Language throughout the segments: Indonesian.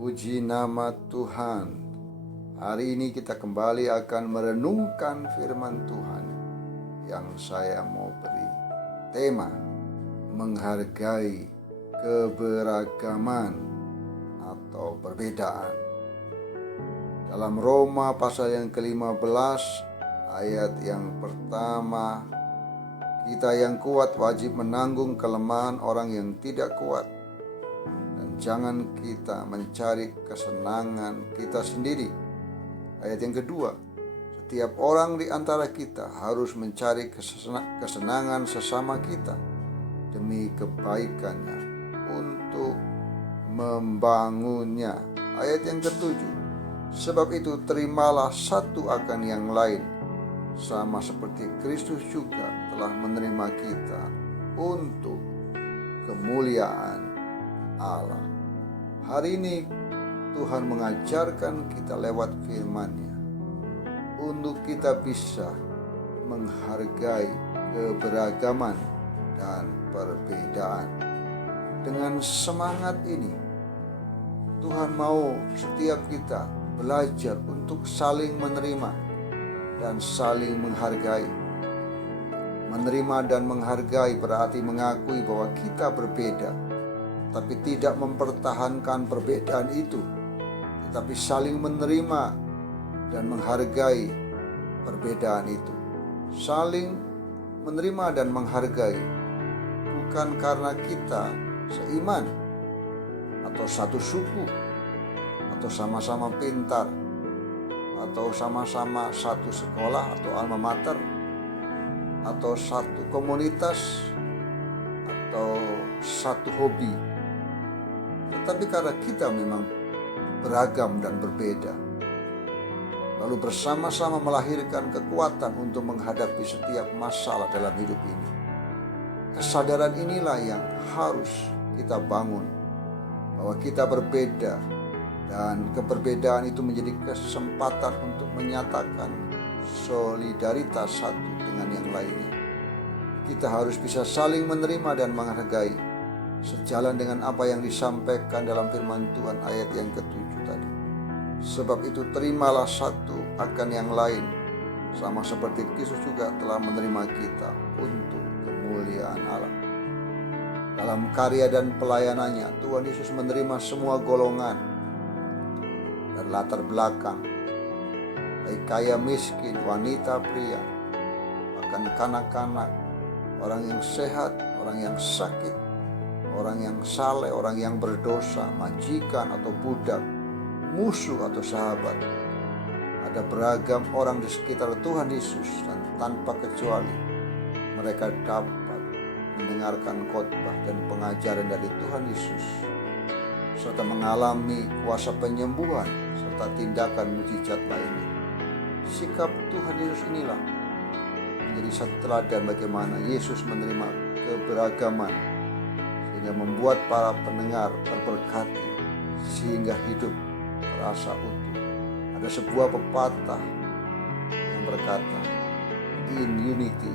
Puji nama Tuhan. Hari ini kita kembali akan merenungkan firman Tuhan yang saya mau beri tema menghargai keberagaman atau perbedaan. Dalam Roma pasal yang ke-15 ayat yang pertama, kita yang kuat wajib menanggung kelemahan orang yang tidak kuat. Jangan kita mencari kesenangan kita sendiri. Ayat yang kedua, setiap orang di antara kita harus mencari kesenangan sesama kita demi kebaikannya untuk membangunnya. Ayat yang ketujuh, sebab itu terimalah satu akan yang lain, sama seperti Kristus juga telah menerima kita untuk kemuliaan Allah. Hari ini Tuhan mengajarkan kita lewat firman-Nya untuk kita bisa menghargai keberagaman dan perbedaan. Dengan semangat ini, Tuhan mau setiap kita belajar untuk saling menerima dan saling menghargai. Menerima dan menghargai berarti mengakui bahwa kita berbeda, tapi tidak mempertahankan perbedaan itu, tetapi saling menerima dan menghargai perbedaan itu. Saling menerima dan menghargai bukan karena kita seiman atau satu suku atau sama-sama pintar atau sama-sama satu sekolah atau alma mater atau satu komunitas atau satu hobi, tetapi karena kita memang beragam dan berbeda, lalu bersama-sama melahirkan kekuatan untuk menghadapi setiap masalah dalam hidup ini. Kesadaran inilah yang harus kita bangun, bahwa kita berbeda dan keberbedaan itu menjadi kesempatan untuk menyatakan solidaritas satu dengan yang lainnya. Kita harus bisa saling menerima dan menghargai, sejalan dengan apa yang disampaikan dalam firman Tuhan ayat yang ke-7 tadi. Sebab itu terimalah satu akan yang lain, sama seperti Kristus juga telah menerima kita untuk kemuliaan Allah. Dalam karya dan pelayanannya, Tuhan Yesus menerima semua golongan dan latar belakang, baik kaya miskin, wanita pria, bahkan kanak-kanak, orang yang sehat, orang yang sakit, orang yang saleh, orang yang berdosa, majikan atau budak, musuh atau sahabat. Ada beragam orang di sekitar Tuhan Yesus, dan tanpa kecuali mereka dapat mendengarkan khotbah dan pengajaran dari Tuhan Yesus, serta mengalami kuasa penyembuhan serta tindakan mujizat lainnya. Sikap Tuhan Yesus inilah menjadi satu teladan bagaimana Yesus menerima keberagaman, sehingga membuat para pendengar terberkati sehingga hidup terasa utuh. Ada sebuah pepatah yang berkata, "In unity,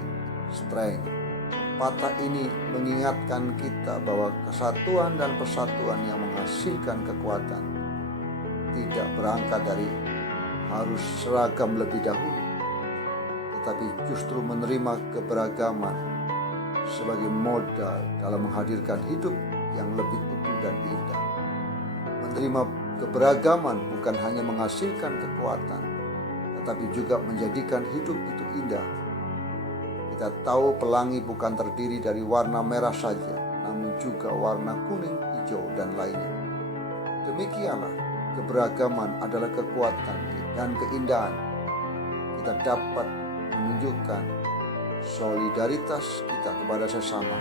strength." Pepatah ini mengingatkan kita bahwa kesatuan dan persatuan yang menghasilkan kekuatan tidak berangkat dari harus seragam lebih dahulu, tetapi justru menerima keberagaman sebagai modal dalam menghadirkan hidup yang lebih utuh dan indah. Menerima keberagaman bukan hanya menghasilkan kekuatan, tetapi juga menjadikan hidup itu indah. Kita tahu pelangi bukan terdiri dari warna merah saja, namun juga warna kuning, hijau, dan lainnya. Demikianlah keberagaman adalah kekuatan dan keindahan. Kita dapat menunjukkan solidaritas kita kepada sesama,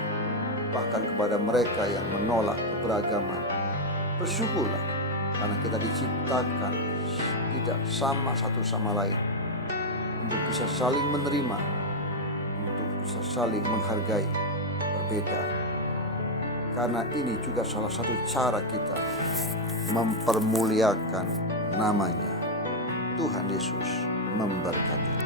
bahkan kepada mereka yang menolak keberagaman. Bersyukurlah karena kita diciptakan tidak sama satu sama lain, untuk bisa saling menerima, untuk bisa saling menghargai perbedaan. Karena ini juga salah satu cara kita mempermuliakan namanya. Tuhan Yesus memberkati.